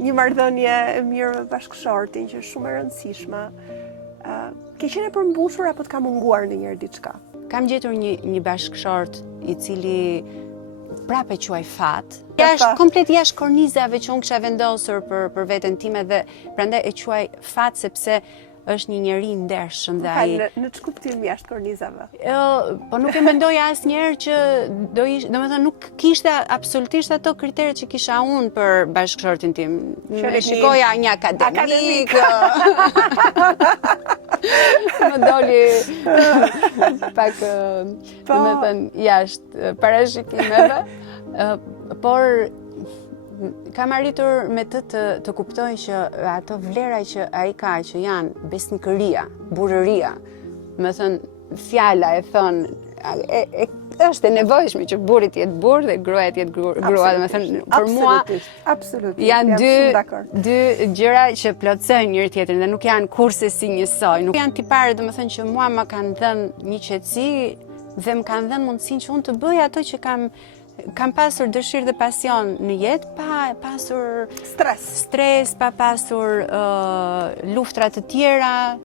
Një marrëdhënie e mirë me bashkëshortin që është shumë e rëndësishme. Ke qenë e përmbushur apo të ka munguar ndonjëherë diçka? Kam gjetur një bashkëshort i cili prapë e quaj fat. Është komplet jashtë kornizave që unë kisha vendosur për veten time dhe prandaj e quaj fat sepse është një njeri i ndershëm dhe ai. Në ç'kuptim jashtë kornizave? Po nuk e mendoja asnjëherë që domethënë nuk kishte absolutisht ato kriteret që kisha unë për bashkëshortin tim. Më shikoja një akademik. Më doli pak domethënë jashtë parashikimeve, por kam arritur me të kuptoj që ato vlera që ai ka, që janë besnikëria, burrëria, më thënë fjala e thon, është e nevojshme që burri të jetë burr dhe gruaja të jetë grua, domethënë për mua absolutisht janë dy gjëra që plotësojnë njëri tjetrin dhe nuk janë kurse si njësoj. Nuk janë tipare, domethënë që mua më kanë dhënë një qetësi dhe më kanë dhënë mundësinë që unë të bëj ato që kam pasur dëshirë dhe pasion në jetë, pa pasur stres, pa pasur luftra të tjera.